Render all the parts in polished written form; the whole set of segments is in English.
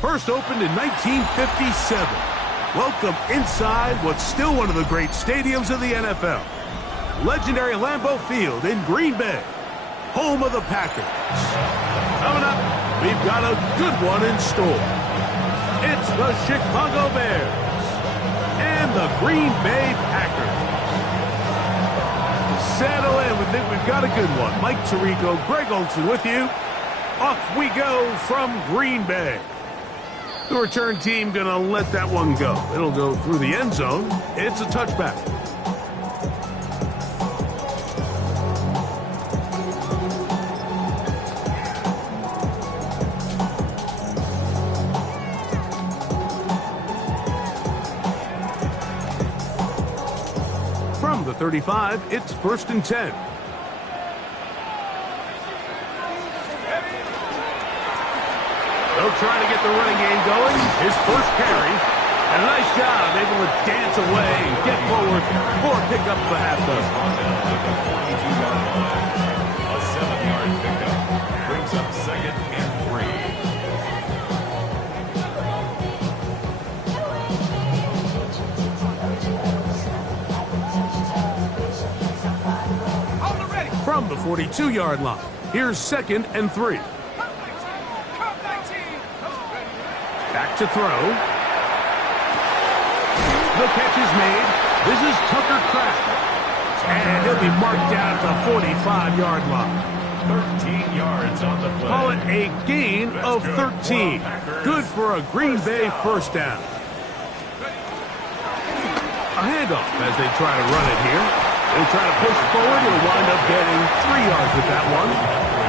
First opened in 1957. Welcome inside what's still one of the great stadiums of the NFL. Legendary Lambeau Field in Green Bay, home of the Packers. Coming up, we've got a good one in store. It's the Chicago Bears and the Green Bay Packers. Settle in, we think we've got a good one. Mike Tirico, Greg Olsen with you. Off we go from Green Bay. The return team going to let that one go. It'll go through the end zone. It's a touchback. From the 35, it's 1st and 10. They'll try to get the running game going. His first carry. And a nice job able to dance away and get forward for a pickup of the half dozen. A 7-yard pickup brings up 2nd and 3. From the 42-yard line, here's 2nd and 3. Back to throw. The catch is made. This is Tucker Kraft. And he'll be marked down at the 45-yard line. 13 yards on the play. Call it a gain of 13. Good for a Green Bay first down. A handoff as they try to run it here. They'll try to push forward. He'll wind up getting 3 yards with that one.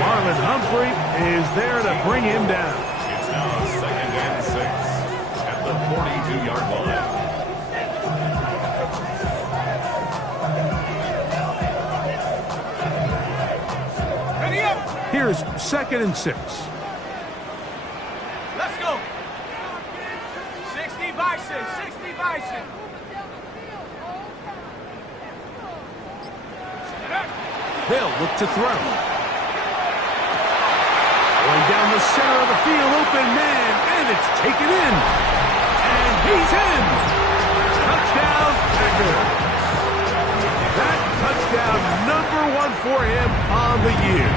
Marlon Humphrey is there to bring him down. It's now 2nd and 6 at the 42-yard line. Here's 2nd and 6. Let's go. 60 Bison, 60 Bison. They'll look to throw. Going down the center of the field, open man, and it's taken in. And he's in. Touchdown, Packers. That touchdown, #1 for him on the year.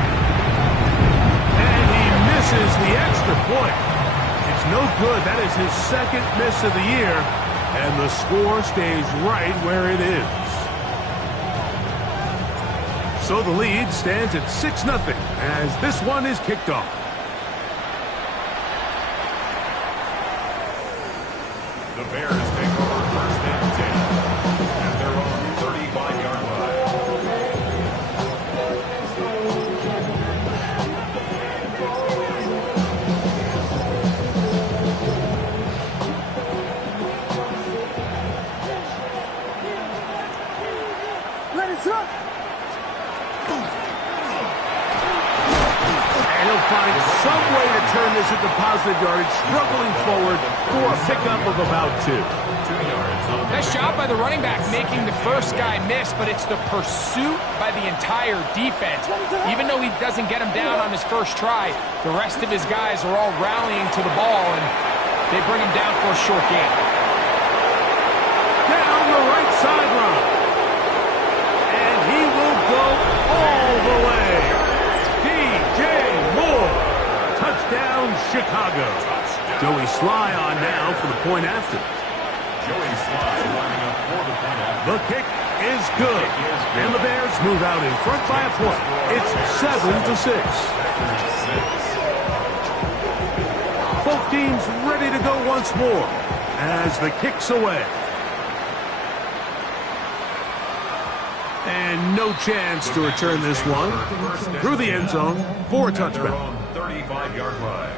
And he misses the extra point. It's no good. That is his 2nd miss of the year. And the score stays right where it is. So the lead stands at 6-0 as this one is kicked off. The Bears take over 1st and 10 at their own 35-yard line. Let it up. Find some way to turn this into positive yardage, struggling forward for a pickup of about 2. 2 yards on the Nice job by the running back making the first guy miss, but it's the pursuit by the entire defense. Even though he doesn't get him down on his first try, the rest of his guys are all rallying to the ball, and they bring him down for a short gain. Down the right sideline. And he will go all the way. Touchdown, Chicago. Joey Sly on now for the point after. Joey Sly lining up for the point after. The kick is good. And the Bears move out in front by a point. It's 7-6. Both teams ready to go once more. as the kick's away. And no chance to return this one through the end zone for a touchback. 35-yard line.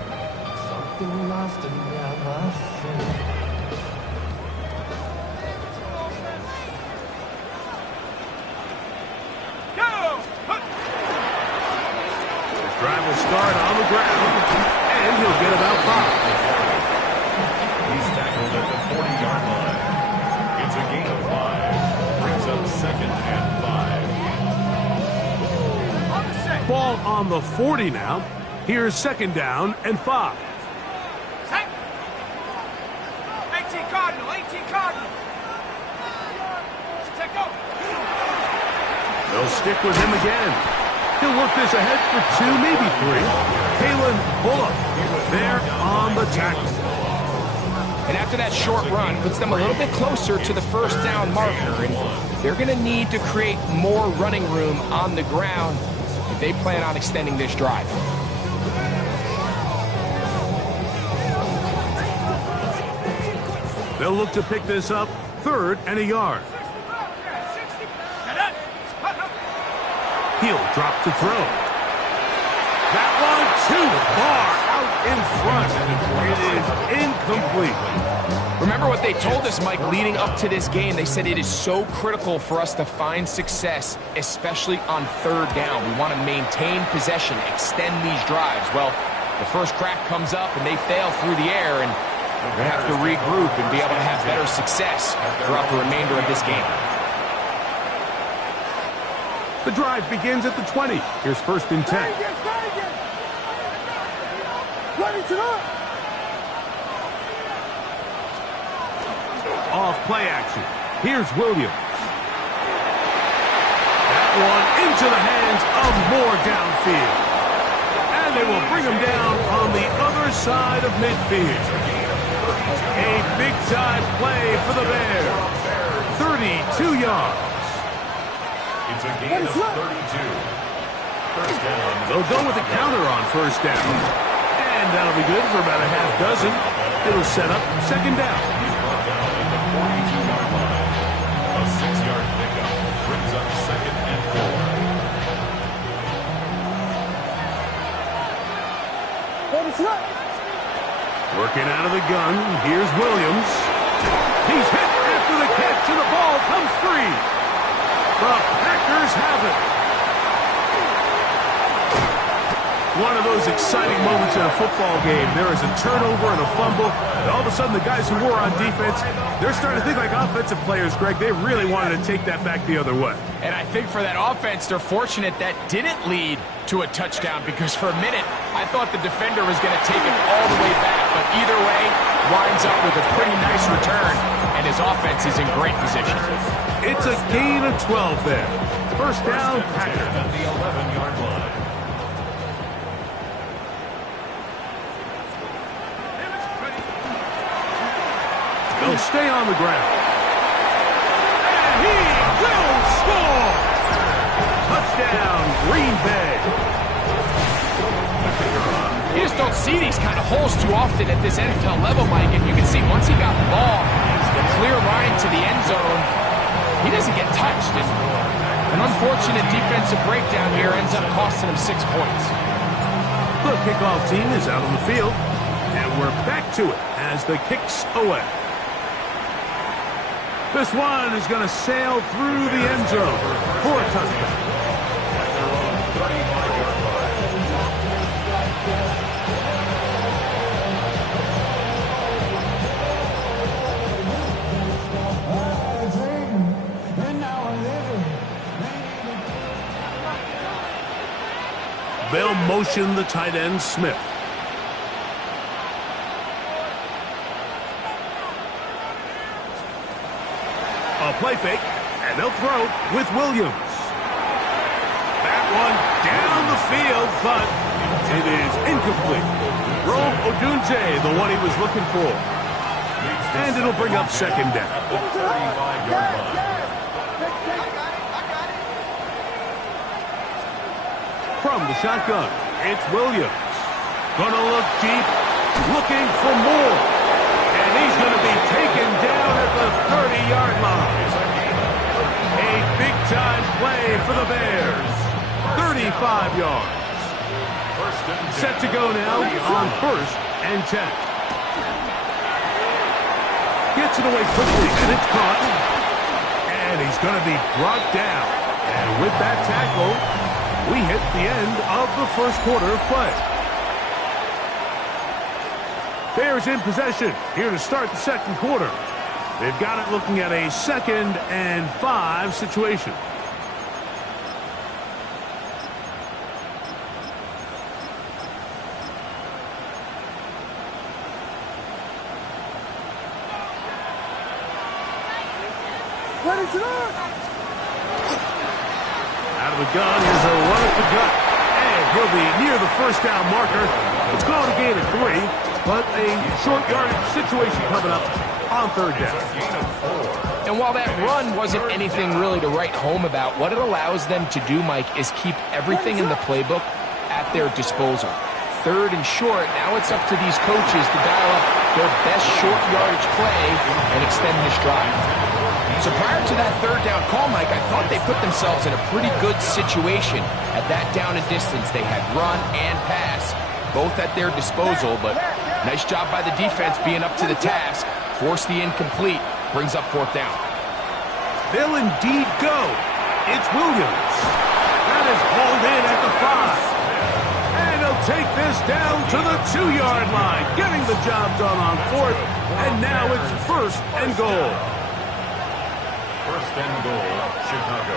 Drive will start on the ground, and he'll get about 5. He's tackled at the 40-yard line. It's a gain of 5. Brings up 2nd and 5. Ball on the 40 now. Here's 2nd down and 5. 18 Cardinal, 18 Cardinal. Check go. They'll stick with him again. He'll work this ahead for 2, maybe 3. Kalen Bullock there on the tackle. And after that short run, puts them a little bit closer to the 1st down marker. And they're going to need to create more running room on the ground if they plan on extending this drive. They'll look to pick this up 3rd and a yard. He'll drop to throw. That one too far out in front. It is incomplete. Remember what they told us, Mike, leading up to this game. They said it is so critical for us to find success, especially on 3rd down. We want to maintain possession, extend these drives. Well, the first crack comes up and they fail through the air, and we're going to have to regroup and be able to have better success throughout the remainder of this game. The drive begins at the 20. Here's 1st and 10. Off play action. Here's Williams. That one into the hands of Moore downfield. And they will bring him down on the other side of midfield. A big-time play for the Bears. 32 yards. It's a gain of 32. 1st down. They'll go with the counter on 1st down. And that'll be good for about a half dozen. It'll set up 2nd down. He's brought down at the 42-yard line. A 6-yard pickup brings up 2nd and 4. Working out of the gun. Here's Williams. He's hit after the catch, and the ball comes free. The Packers have it. One of those exciting moments in a football game. There is a turnover and a fumble, and all of a sudden the guys who were on defense, they're starting to think like offensive players, Greg. They really wanted to take that back the other way. And I think for that offense, they're fortunate that didn't lead to a touchdown, because for a minute, I thought the defender was going to take it all the way back, but either way, winds up with a pretty nice return, and his offense is in great position. It's a gain of 12 there. 1st down, Packers. At the 11-yard line. He'll stay on the ground. And he will score! Touchdown, Green Bay. You just don't see these kind of holes too often at this NFL level, Mike. And you can see once he got the ball, the clear line to the end zone, he doesn't get touched. And an unfortunate defensive breakdown here ends up costing him 6 points. The kickoff team is out on the field, and we're back to it as the kick's away. This one is going to sail through the end zone for a touchdown. They'll motion the tight end, Smith. A play fake, and they'll throw with Williams. That one down the field, but it is incomplete. Rome Odunze, the one he was looking for. And it'll bring up 2nd down. From the shotgun, it's Williams. Gonna look deep, looking for more. And He's going to be taken down at the 30-yard line. A big-time play for the Bears. 35 yards. Set to go now on 1st and 10. Gets it away quickly, and it's caught. And he's going to be brought down. And with that tackle, we hit the end of the first quarter of play. Bears in possession here to start the second quarter. They've got it looking at a 2nd and 5 situation. Out of the gun, here's a run at the gut. And he'll be near the first down marker. It's called a gain of 3, but a short yardage situation coming up on 3rd down. And while that run wasn't anything really to write home about, what it allows them to do, Mike, is keep everything in the playbook at their disposal. 3rd and short, now it's up to these coaches to dial up their best short yardage play and extend this drive. So prior to that 3rd down call, Mike, I thought they put themselves in a pretty good situation. At that down and distance, they had run and pass, both at their disposal, but nice job by the defense being up to the task. Force the incomplete, brings up 4th down. They'll indeed go. It's Williams. That is hauled in at the 5. And he'll take this down to the 2-yard line, getting the job done on 4th, and now it's 1st and goal. 1st and goal, Chicago.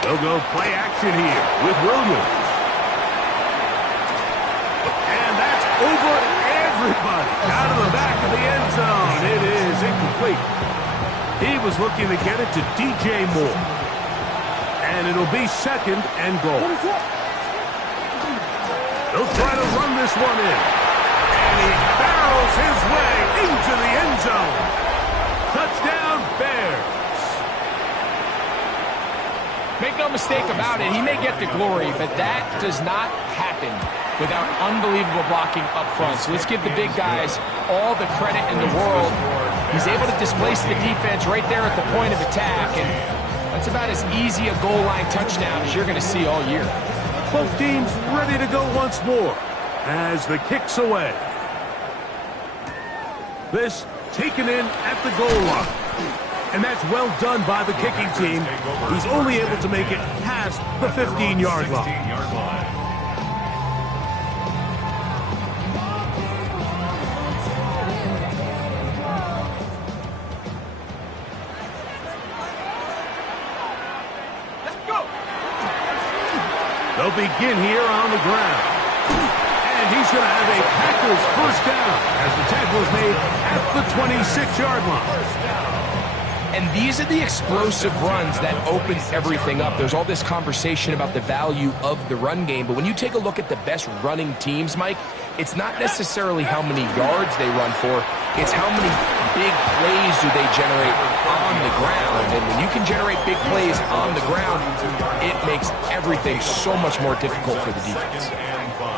They'll go play action here with Williams. And that's over everybody. Out of the back of the end zone. It is incomplete. He was looking to get it to DJ Moore. And it'll be 2nd and goal. They'll try to run this one in. And he barrels his way into the end zone. Touchdown, Bears. Make no mistake about it, he may get the glory, but that does not happen without unbelievable blocking up front. So let's give the big guys all the credit in the world. He's able to displace the defense right there at the point of attack, and that's about as easy a goal line touchdown as you're going to see all year. Both teams ready to go once more as the kick's away. This taken in at the goal line. And that's well done by the kicking team. He's only able to make it past the 15-yard line. They'll begin here on the ground. And he's going to have a Packers 1st down as the tackle is made at the 26-yard line. And these are the explosive runs that open everything up. There's all this conversation about the value of the run game, but when you take a look at the best running teams, Mike, it's not necessarily how many yards they run for, it's how many big plays do they generate on the ground. And when you can generate big plays on the ground, it makes everything so much more difficult for the defense.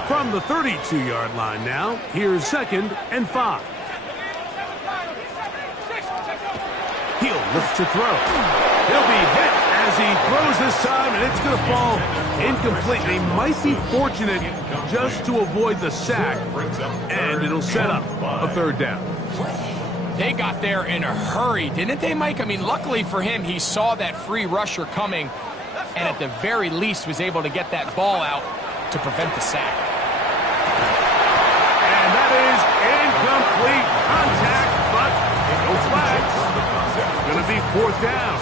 From the 32-yard line now, here's 2nd and 5. He'll look to throw. He'll be hit as he throws this time, and it's going to fall incomplete. They might be fortunate just to avoid the sack, and it'll set up a 3rd down. They got there in a hurry, didn't they, Mike? I mean, luckily for him, he saw that free rusher coming, and at the very least was able to get that ball out to prevent the sack. And that is incomplete contact, but no flags. It's going to be 4th down.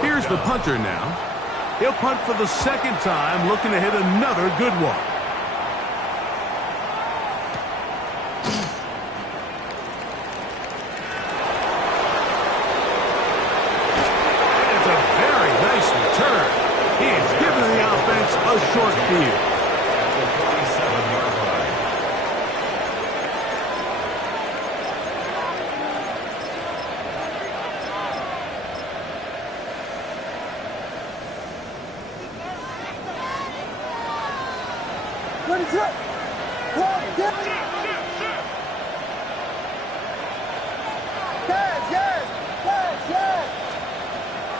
Here's the punter now. He'll punt for the 2nd time, looking to hit another good one. It's a very nice return. He's given the offense a short field.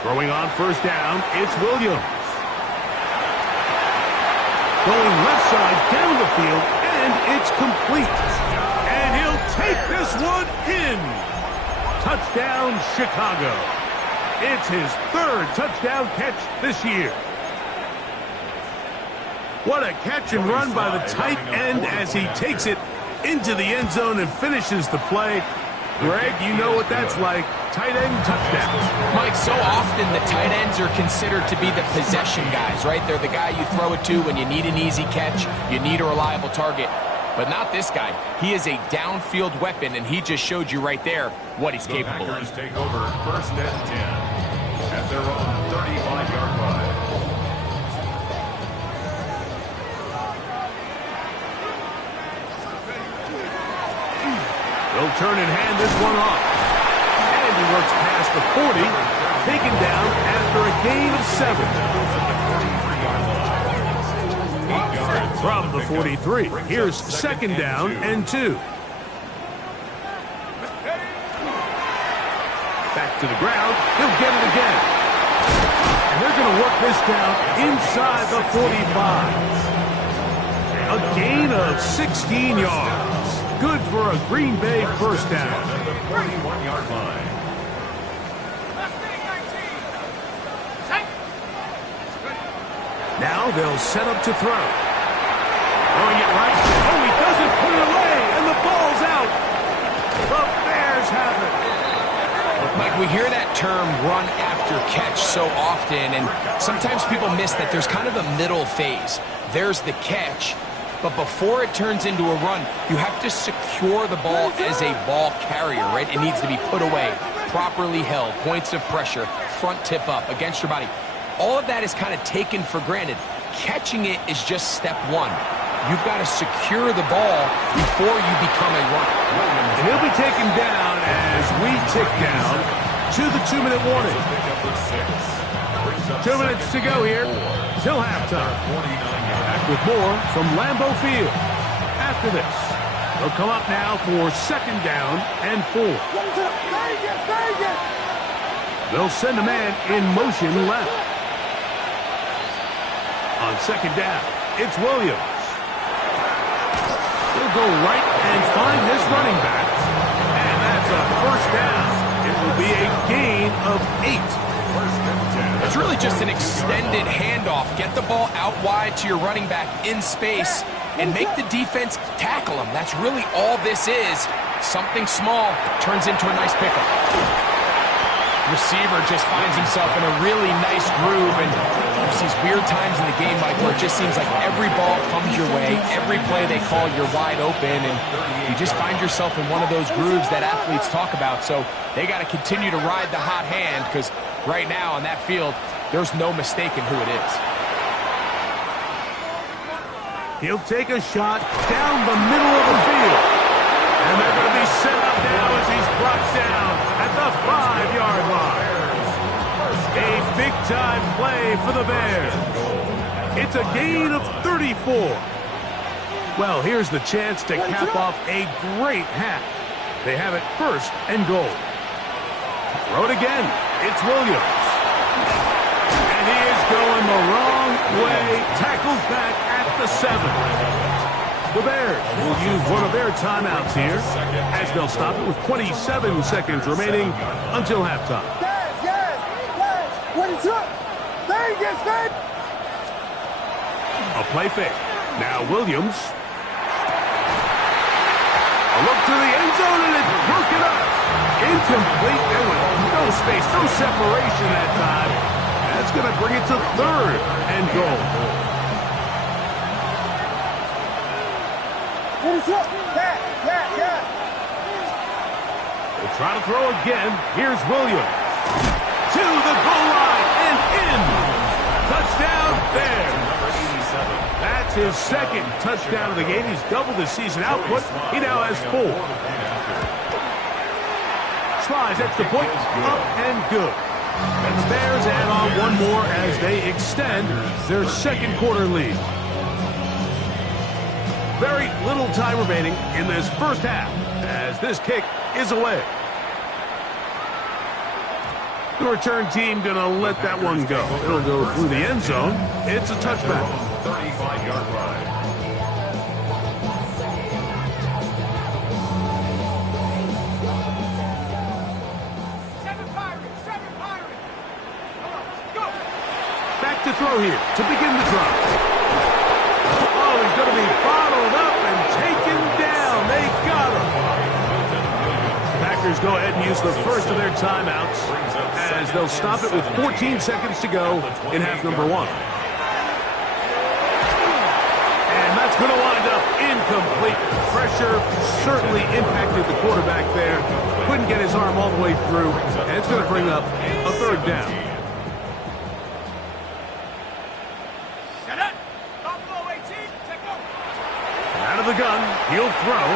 Throwing on first down, it's Williams. Going left side down the field, and it's complete. And he'll take this one in. Touchdown, Chicago. It's his third touchdown catch this year. What a catch and run by the tight end as he takes it into the end zone and finishes the play. Greg, you know what that's like. Tight end touchdown. Mike, so often the tight ends are considered to be the possession guys, right? They're the guy you throw it to when you need an easy catch, you need a reliable target. But not this guy. He is a downfield weapon, and he just showed you right there what he's capable of. The Packers take over first and 10 at their own 35-yard line. They'll turn and hand this one off. And he works past the 40, taken down after a gain of 7. From the 43, here's second down and 2. Back to the ground, he'll get it again. And they're going to work this down inside the 45. A gain of 16 yards. Good for a Green Bay first down. At the 41-yard line. Now they'll set up to throw. Throwing it right. Oh, he doesn't put it away, and the ball's out. The Bears have it. Mike, we hear that term run after catch so often, and sometimes people miss that there's kind of a middle phase. There's the catch, but before it turns into a run, you have to secure the ball as a ball carrier, right? It needs to be put away, properly held, points of pressure, front tip up against your body. All of that is kind of taken for granted. Catching it is just step one. You've got to secure the ball before you become a runner. And he'll be taken down as we tick down to the 2-minute warning. 2 minutes to go here till halftime. Back with more from Lambeau Field. After this, they'll come up now for second down and 4. They'll send a man in motion left. On second down, it's Williams. He'll go right and find his running back. And that's a first down. It will be a gain of 8. It's really just an extended handoff. Get the ball out wide to your running back in space and make the defense tackle him. That's really all this is. Something small turns into a nice pickup. Receiver just finds himself in a really nice groove, and there's these weird times in the game, Mike, where it just seems like every ball comes your way, every play they call, you're wide open, and you just find yourself in one of those grooves that athletes talk about. So they got to continue to ride the hot hand, because right now on that field, there's no mistaking who it is. He'll take a shot down the middle of the field. And they're going to be set up now as he's brought down at the 5-yard line. A big-time play for the Bears. It's a gain of 34. Well, here's the chance to cap off a great half. They have it first and goal. Throw it again. It's Williams. And he is going the wrong way. Tackled back at the 7. The Bears will use one of their timeouts here as they'll stop it with 27 seconds remaining until halftime. A play fake. Now Williams. A look to the end zone, and it's broken up. Incomplete. There was no space, no separation that time. That's going to bring it to third and goal. They'll try to throw again. Here's Williams. To the goal line and in. Touchdown, Bears. That's his second touchdown of the game. He's doubled his season output. He now has 4. Tries extra point, up and good. And the Bears add on one more as they extend their second quarter lead. Very little time remaining in this first half as this kick is away. The return team going to let that one go. It'll go through the end zone. It's a touchback. 35-yard line. Back to throw here to begin the drive. Oh, he's going to be bottled up and taken down. They got him. Packers go ahead and use the first of their timeouts as they'll stop it with 14 seconds to go in half number one. And that's going to wind up incomplete. Pressure certainly impacted the quarterback there. Couldn't get his arm all the way through, and it's going to bring up a third down. Out of the gun, he'll throw.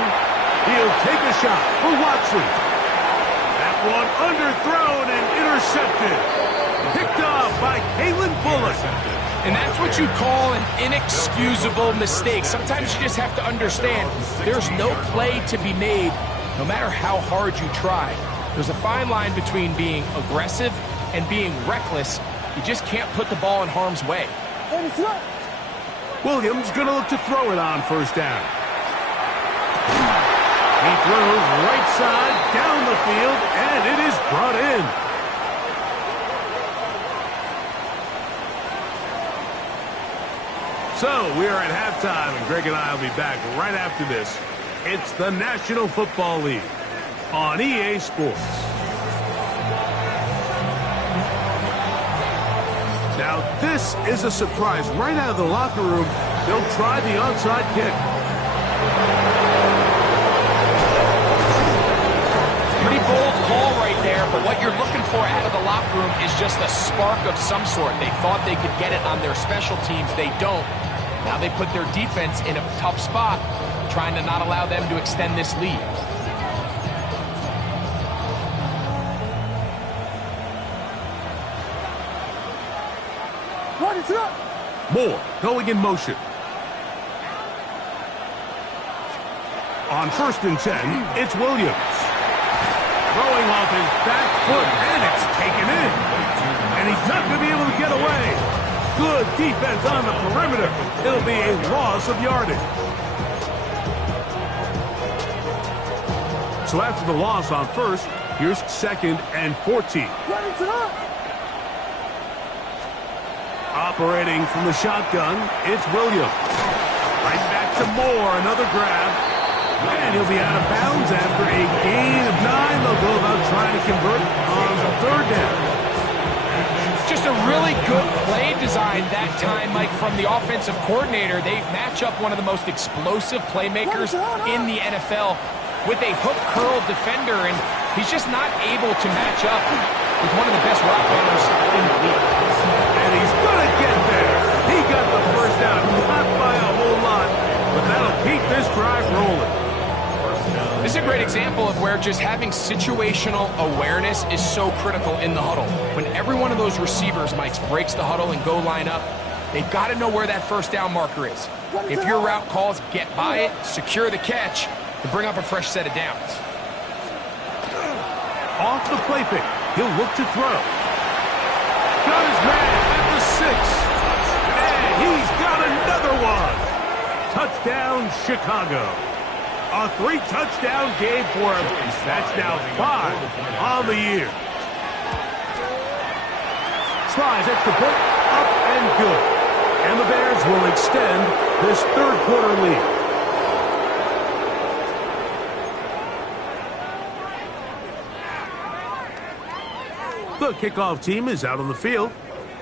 He'll take a shot for Watson. That one underthrown and intercepted. Picked off by Kalen Bullock. And that's what you call an inexcusable mistake. Sometimes you just have to understand there's no play to be made, no matter how hard you try. There's a fine line between being aggressive and being reckless. You just can't put the ball in harm's way. Williams going to look to throw it on first down. He throws right side down the field, and it is brought in. So we are at halftime, and Greg and I will be back right after this. It's the National Football League on EA Sports. Now, this is a surprise. Right out of the locker room, they'll try the onside kick. Pretty bold call right there, but what you're looking for out of the locker room is just a spark of some sort. They thought they could get it on their special teams. They don't. Now they put their defense in a tough spot, trying to not allow them to extend this lead. Moore going in motion. On 1st and 10, it's Williams. Throwing off his back foot, and it's taken in. And he's not going to be able to get away. Good defense on the perimeter. It'll be a loss of yardage. So after the loss on 1st, here's 2nd and 14. Operating from the shotgun, it's Williams. Right back to Moore, another grab. And he'll be out of bounds after a gain of 9. They'll go about trying to convert on the 3rd down. Just a really good play design that time, Mike, from the offensive coordinator. They match up one of the most explosive playmakers in the NFL with a hook curl defender, and he's just not able to match up with one of the best route runners in the league. And he's going to get there. He got the first down, not by a whole lot, but that'll keep this drive rolling. This is a great example of where just having situational awareness is so critical in the huddle. When every one of those receivers, Mike, breaks the huddle and go line up, they've got to know where that first down marker is. If your route calls, get by it, secure the catch, and bring up a fresh set of downs. Off the play fake, he'll look to throw. Got his man at the 6. And he's got another one. Touchdown, Chicago. A 3-touchdown game for him. That's now 5 on the year. Slides extra point, up and good. And the Bears will extend this 3rd quarter lead. The kickoff team is out on the field,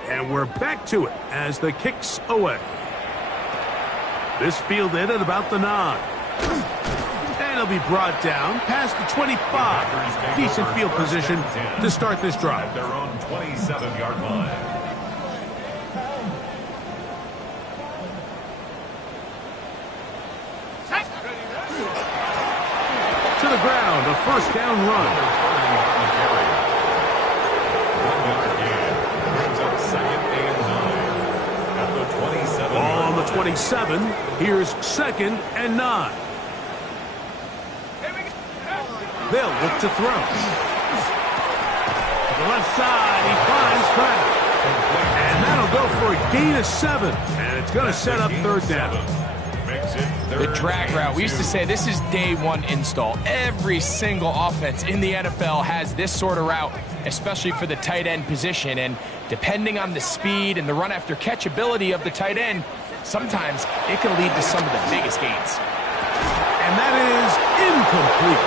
and we're back to it as the kick's away. This fielded at about the 9. And he'll be brought down past the 25. Decent field position to start this drive. At their own 27-yard line. To the ground, a first down run. Ball on the 27. Here's 2nd and 9. They'll look to throw. To the left side, he finds Pratt. And that'll go for a gain of 7. And it's going to set up 3rd down. The drag route. We used to say this is day one install. Every single offense in the NFL has this sort of route, especially for the tight end position. And depending on the speed and the run after catch ability of the tight end, sometimes it can lead to some of the biggest gains. And that is incomplete.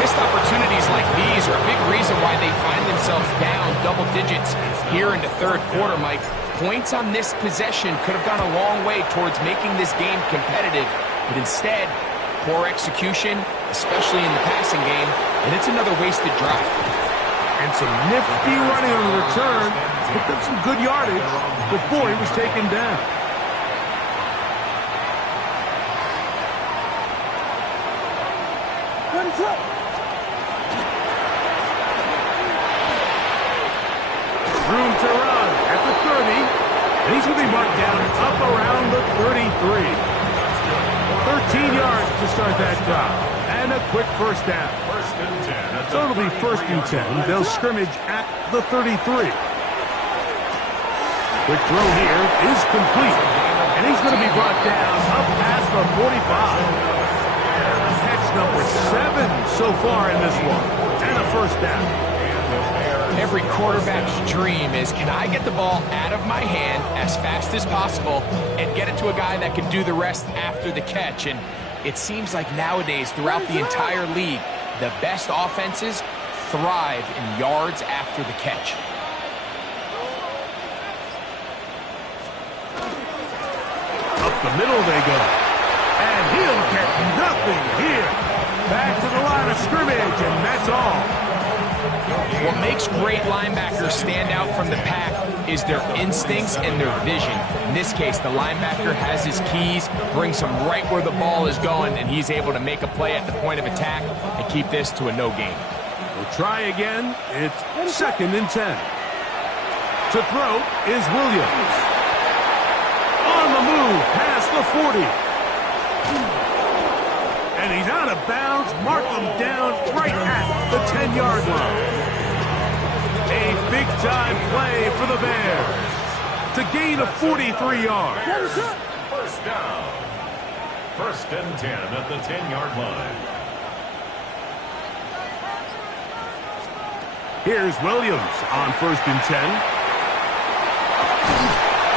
Missed opportunities like these are a big reason why they find themselves down double digits here in the 3rd quarter, Mike. Points on this possession could have gone a long way towards making this game competitive, but instead, poor execution, especially in the passing game, and it's another wasted drive. And some nifty running on the return. Picked up some good yardage before he was taken down. Room to run at the 30. And he's going to be marked down up around the 33. 13 yards to start that drive. And a quick 1st down. So it'll be 1st and 10. They'll scrimmage at the 33. Quick throw here is complete. And he's going to be brought down up past the 45. Catch number 7 so far in this one. And a 1st down. Every quarterback's dream is, can I get the ball out of my hand as fast as possible and get it to a guy that can do the rest after the catch? And it seems like nowadays, throughout the entire league, the best offenses thrive in yards after the catch. Up the middle they go. And he'll get nothing here. Back to the line of scrimmage, and that's all. What makes great linebackers stand out from the pack is their instincts and their vision. In this case, the linebacker has his keys, brings him right where the ball is going, and he's able to make a play at the point of attack and keep this to a no gain. We'll try again. It's 2nd and 10. To throw is Williams. On the move, past the 40. And he's out of bounds, mark him down right at the 10-yard line. A big-time play for the Bears to gain of 43 yards. 1st down. 1st and 10 at the 10-yard line. Here's Williams on 1st and 10.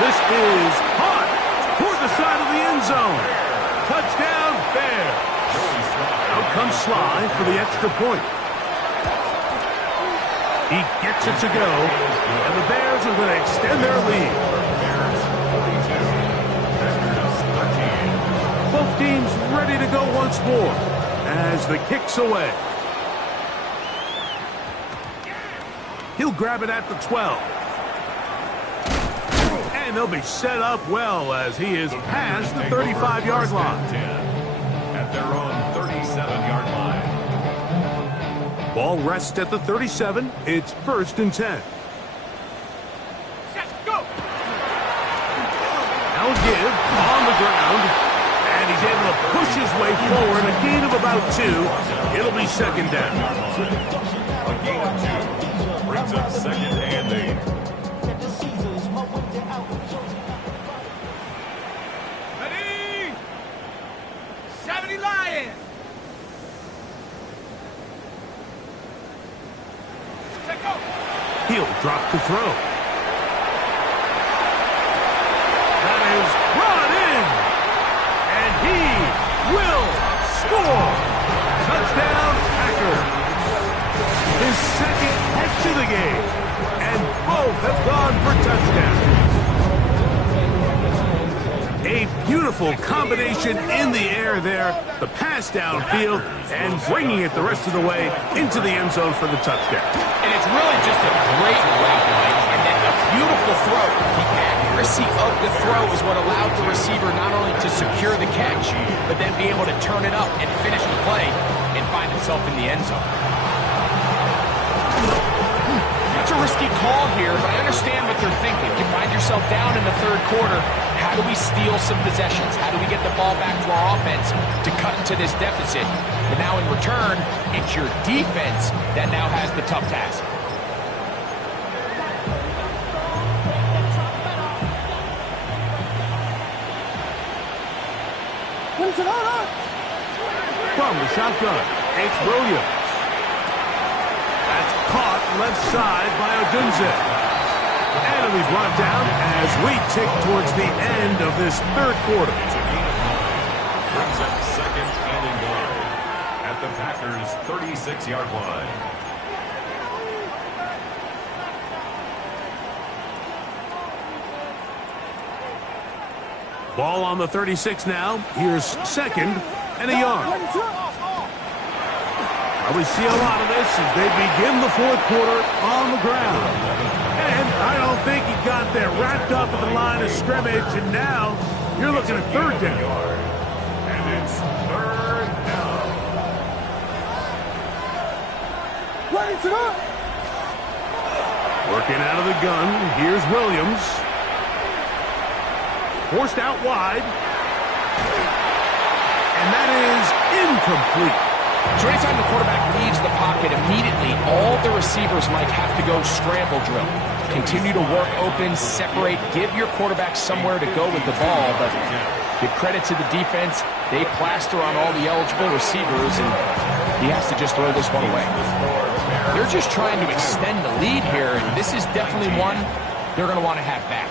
This is hot toward the side of the end zone. Touchdown, Bears. Out comes Sly for the extra point. He gets it to go, and the Bears are going to extend their lead. Both teams ready to go once more as the kick's away. He'll grab it at the 12. And they'll be set up well as he is past the 35-yard line. At their own 37-yard line. Ball rests at the 37. It's 1st and 10. Go! Now give on the ground. And he's able to push his way forward. A gain of about 2. It'll be 2nd down. A gain of 2 brings up 2nd and 8. Ready? 70 Lions! He'll drop to throw. That is brought in. And he will score. Touchdown, Packers. His 2nd catch of the game. And both have gone for touchdowns. A beautiful combination in the air there. The pass downfield and bringing it the rest of the way into the end zone for the touchdown. And it's really just a great route, Mike, and then a beautiful throw. The accuracy of the throw is what allowed the receiver not only to secure the catch, but then be able to turn it up and finish the play and find himself in the end zone. That's a risky call here, but I understand what they're thinking. You find yourself down in the 3rd quarter, How do we steal some possessions? How do we get the ball back to our offense to cut into this deficit? But now in return, it's your defense that now has the tough task. From the shotgun, it's Williams. That's caught left side by Odunze. And it'll be brought down as we tick towards the end of this third quarter. Brings up second and goal at the Packers' 36-yard line. Ball on the 36 now. Here's second and a yard. We see a lot of this as they begin the fourth quarter on the ground. And I don't think he got there wrapped up at the line of scrimmage, and now you're looking at third down. And it's third down. Working out of the gun, here's Williams. Forced out wide. And that is incomplete. So anytime the quarterback leaves the pocket, immediately all the receivers might have to go scramble drill. Continue to work open, separate, give your quarterback somewhere to go with the ball, but give credit to the defense. They plaster on all the eligible receivers, and he has to just throw this one away. They're just trying to extend the lead here, and this is definitely one they're going to want to have back.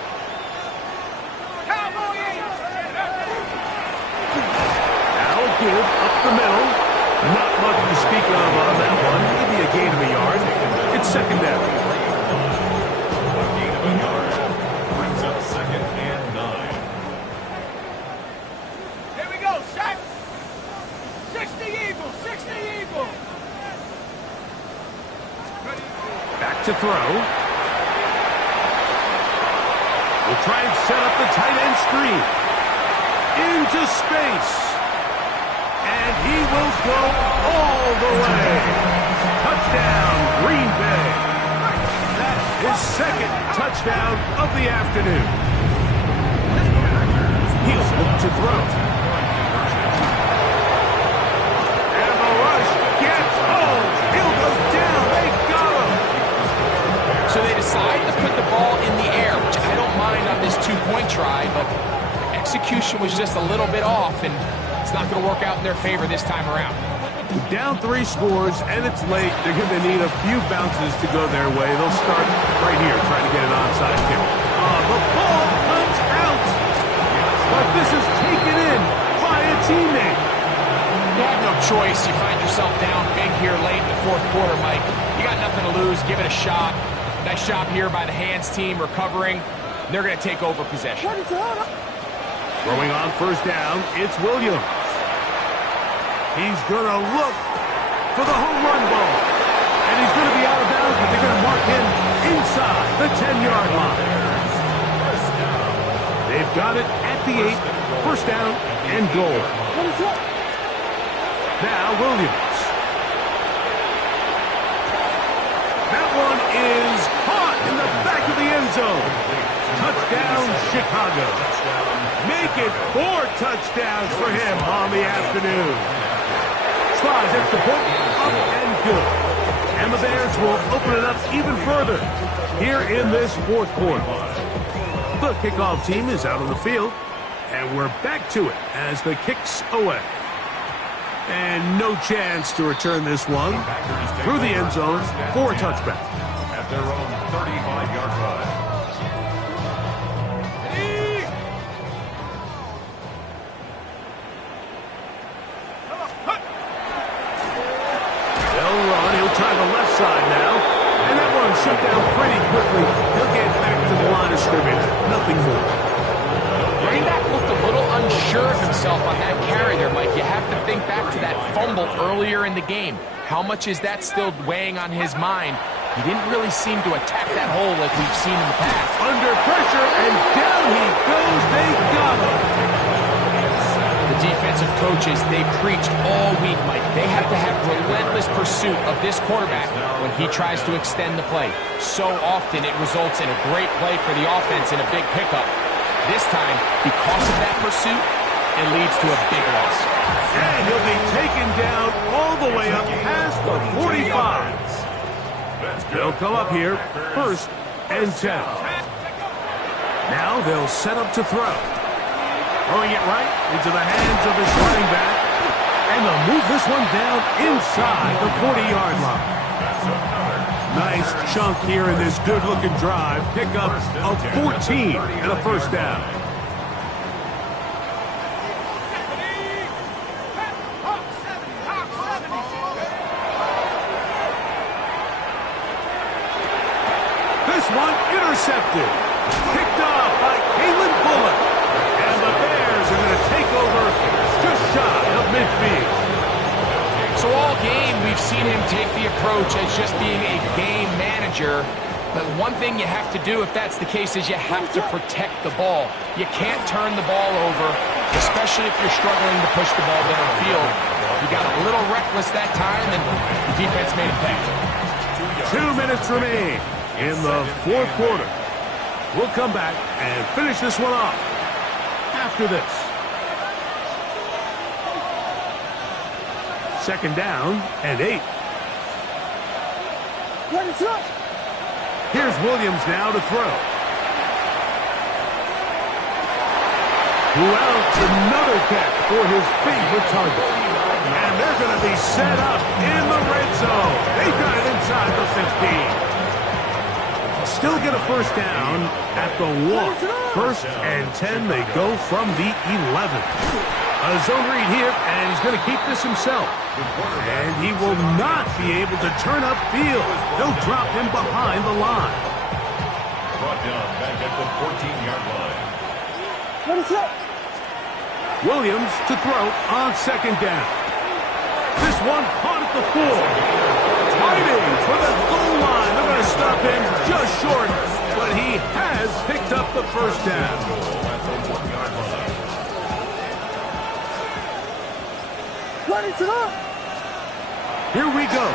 Now a give up the middle. Not much to speak of on that one. Maybe a gain of a yard. It's second down. A gain of a yard brings up second and 9. Here we go, set. 60 Eagles, 60 Eagles. Back to throw. We'll try and set up the tight end screen. Into space. And he will go all the way. Touchdown, Green Bay. That's his second touchdown of the afternoon. He'll look to throw. And the rush gets home. He'll go down. They got him. So they decide to put the ball in the air, which I don't mind on this two-point try, but execution was just a little bit off, and it's not going to work out in their favor this time around. Down 3 scores, and it's late. They're going to need a few bounces to go their way. They'll start right here, trying to get an onside kick. The ball comes out, but this is taken in by a teammate. You have no choice. You find yourself down big here late in the fourth quarter, Mike. You got nothing to lose. Give it a shot. Nice job here by the hands team recovering. They're going to take over possession. Throwing on first down, it's Williams. He's going to look for the home run ball. And he's going to be out of bounds, but they're going to mark him inside the 10-yard line. They've got it at the 8. First down and goal. Now Williams. That one is caught in the back of the end zone. Touchdown, Chicago. Make it 4 touchdowns for him on the afternoon. Slides extra point, up and good. And the Bears will open it up even further here in this fourth quarter. The kickoff team is out on the field, and we're back to it as the kick's away. And no chance to return this one through the end zone for a touchback. At their own 35-yard line. They'll run. He'll try the left side now. And that one shut down pretty quickly. He'll get back to the line of scrimmage. Nothing more. Running back looked a little unsure of himself on that carry there, Mike. You have to think back to that fumble earlier in the game. How much is that still weighing on his mind? He didn't really seem to attack that hole like we've seen in the past. Under pressure, and down he goes. They got him. The defensive coaches, they preached all week, Mike. They have to have relentless pursuit of this quarterback when he tries to extend the play. So often it results in a great play for the offense and a big pickup. This time, because of that pursuit, it leads to a big loss. And he'll be taken down all the way up past the 45. They'll come up here, 1st and 10. Now they'll set up to throw. Throwing it right into the hands of his running back. And they'll move this one down inside the 40-yard line. Nice chunk here in this good-looking drive. Pickup of 14 and a 1st down. This one intercepted. Picked up by Kalen Bullock. And the Bears are going to take over just shy of midfield. So all game, we've seen him take the approach as just being a game manager. But one thing you have to do if that's the case is you have to protect the ball. You can't turn the ball over, especially if you're struggling to push the ball downfield. You got a little reckless that time, and the defense made a pay. 2 minutes remain in the 4th quarter. We'll come back and finish this one off after this. 2nd down and 8. Here's Williams now to throw. Well, another catch for his favorite target. And they're going to be set up in the red zone. They've got it inside the 15. Still get a 1st down at the 1. 1st and 10, they go from the 11. A zone read here, and he's going to keep this himself. And he will not be able to turn upfield. They'll drop him behind the line. Brought down back at the 14-yard line. Williams to throw on 2nd down. This one caught at the 4. Fighting for the goal line. They're going to stop him just short, but he has picked up the 1st down. Here we go.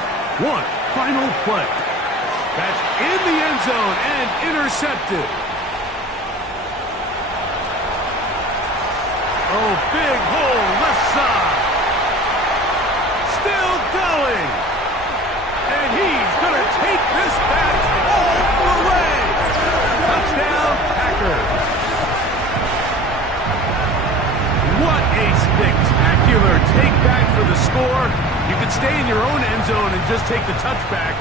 One final play. That's in the end zone and intercepted. Oh, big hole left side. Still going. And he's going to take this back all the way. Touchdown, Packers. What a spectacular take back for the score. You can stay in your own end zone and just take the touchback.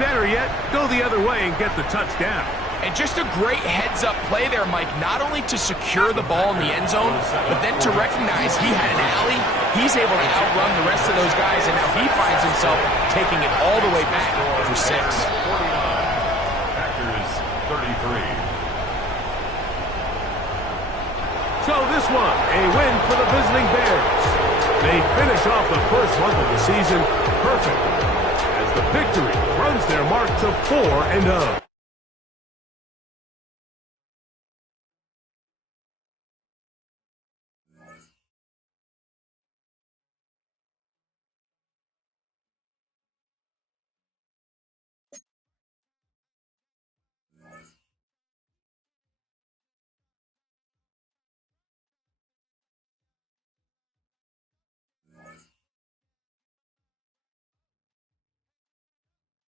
Better yet, go the other way and get the touchdown. And just a great heads-up play there, Mike, not only to secure the ball in the end zone, but then to recognize he had an alley. He's able to outrun the rest of those guys, and now he finds himself taking it all the way back for 6. Packers 33. So this one, a win for the visiting Bears. They finish off the first month of the season perfect as the victory runs their mark to 4-0.